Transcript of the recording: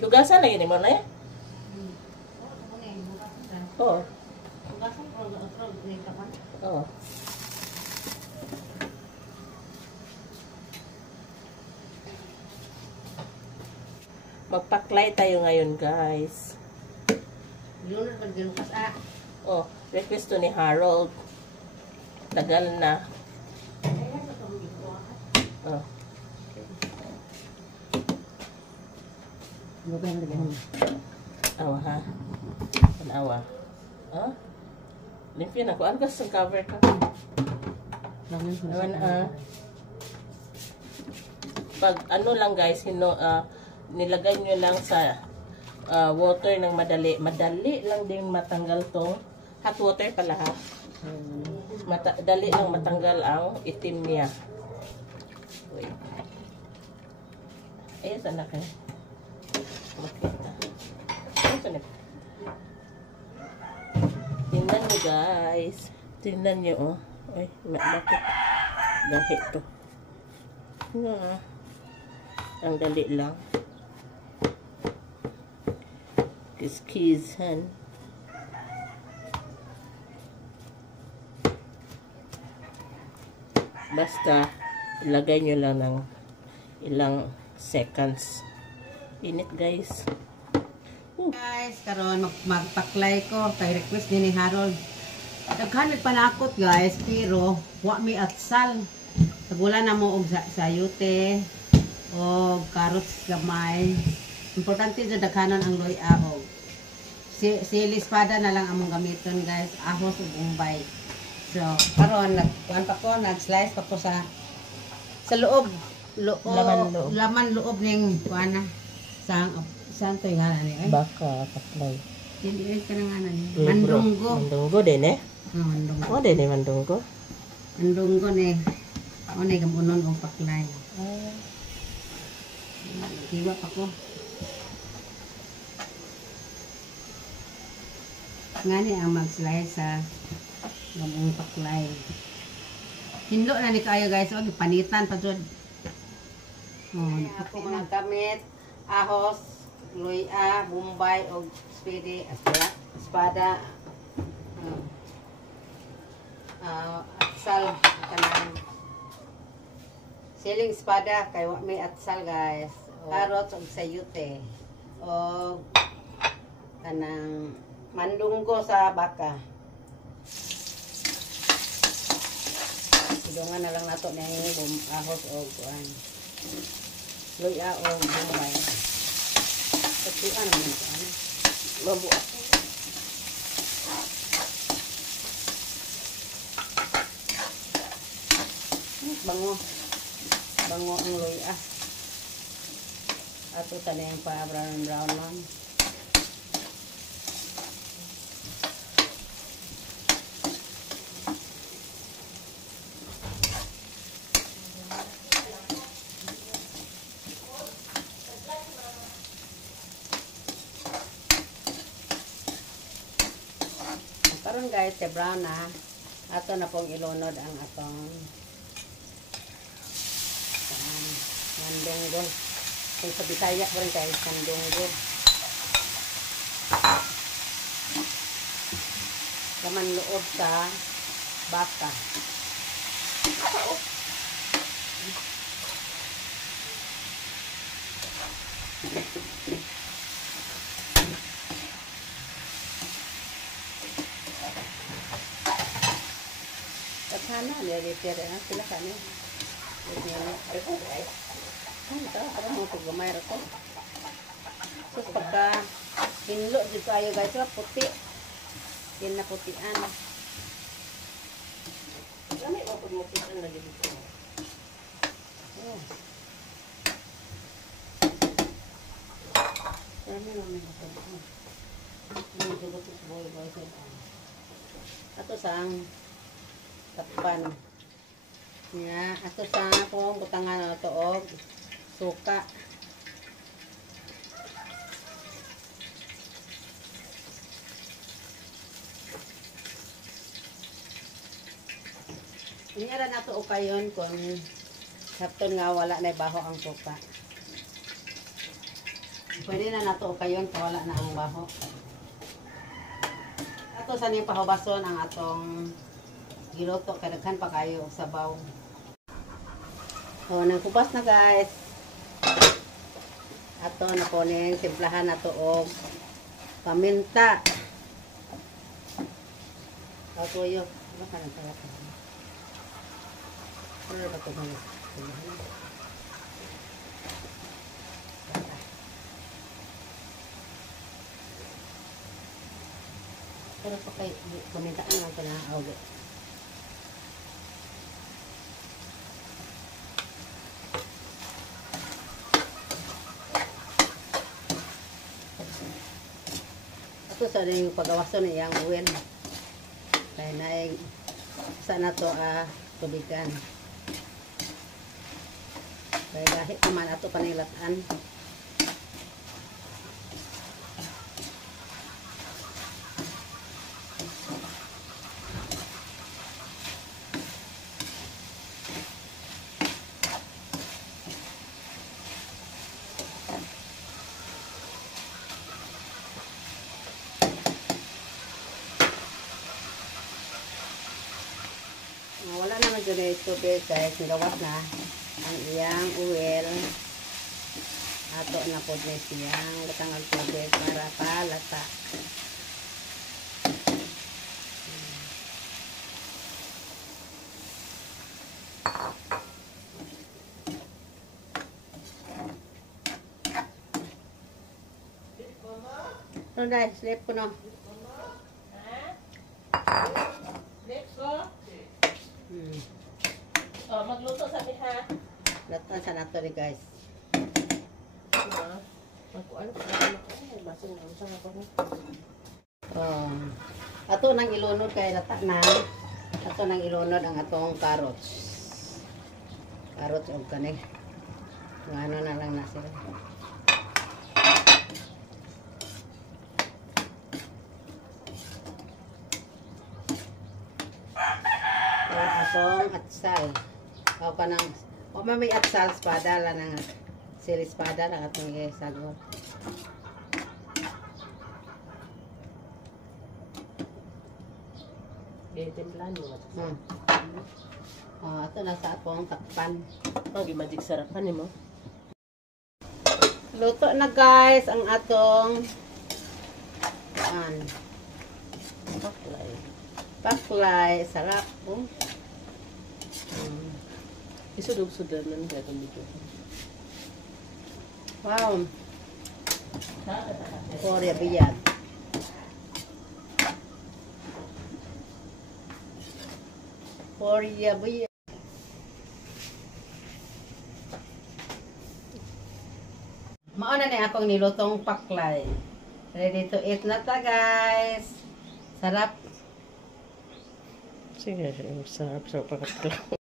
Hidugasan lagi ni mo na eh. Oo. Oo. Magpaklay tayo ngayon, guys. Oh, request to ni Harold. Tagal na. Oh. Awa ha. Awa. Oh. Limpin ako. Ano kasi ang cover ka? Awan pag ano lang guys, nilagay nyo lang sa water ng madali. Madali lang din matanggal tong hot water pala ha. Dali lang matanggal ang itim niya. Wait. Ayan sana kayo. Makita. Ayan sana. Tingnan nyo guys. Tingnan nyo oh. Ay, bakit? Dahil to. Ang dali lang. Kiss-kissan. Basta, ilagay nyo lang ng ilang seconds. Init guys. Guys, karon magpaklay ko. Kay request ni Harold. Naghanap panakot guys, pero wa mi atsal. Tagulan na mo og sayute o carrots gamay. Importante sa daghanan ang loya og sili espada na lang among gamiton guys, ahos ug umbay. So, karon nag-slice pa ko sa loob, laman loob ning kuana sang to yung ngalan ni Baka paklay. Hindi ka nang ngalan ni mandunggo. Mandunggo din eh. Mandunggo. Oh, din eh mandunggo. Mandunggo ni o ni gamunon og paklay. Hiwa pa ko. Ngani ang mag-slice sa gamong paklay. Hindo na ni kayo guys, wag panitan pa jud. Ako mga gamit ahos, loya, bombay og espada. Atsal kanang siling espada kay wa may atsal guys. Carrots og sayute. Og kanang mandunggo sa baka. Idungan na lang nato ning ahos og kuan. Loya o bombay. Pagkuan naman ito. Mabuak. Bango. Bango ang loya. Ato tanayang pa brown man. Karon guys, kay brown na. Ato na pong ilunod ang atong mandunggo. Kung sa Bisaya po rin guys, mandunggo. Laman loob sa baka. Sana niya sila kani. Ito guys. Ito para mo paggamay ra ko. So pagka hinlo jud kayo guys, puti. Yan na putian. Lamay mo pud mo putian na dito. Lamay mo may ito. Ano jud ito boy guys. Ato sang takpan niya ato sa akong butangan na ito og suka. Iniara na ito o kayon kung sapton nga wala na baho ang suka. Pwede na nato kayon kawala na ang baho. Ato sa ni pahubason ang atong giluto kay daghan pa kayo og sabaw. Oh, nagkupas na guys. Ato na po ning timplahan nato og paminta. Toyo. Ano ka nang tawa? Ano ba ito mga? Pero pa kayo, paminta ka naman pa na auge. Ito sa rin yung pagawaso na iyang uwin. Kaya naig sa na to tubigan. Kaya dahil naman ato panilatan. Wala naman dyan yung tubig guys, gawas na ang iyang oil. Ato na po din siyang latang ang tubig para palata. So guys, slip ko na. Next ko. Oh, magluto sa ha. Latan sa nato ni guys. Magkuan ko ano basin ang sa ako. Oh. Ato nang ilunod kay lata na. Ato nang ilunod ang atong carrots. Carrots og kani. Ngano na lang na sila. Atong atsal. O ka nang, o may atsal, espada lang ng sili espada lang atong isagol. Gitimplan mo. Ato na sa atong takpan. Pag magic sarapan mo. Luto na guys ang atong Paklay. paklay. Sarap. Oh. Isudog-sudog lang dito dito. Wow. Korea biyag. Korea biyag. Mauna na akong nilutong paklay. Ready to eat na ta guys. Sarap. Sige, sarap sa pagkatlo.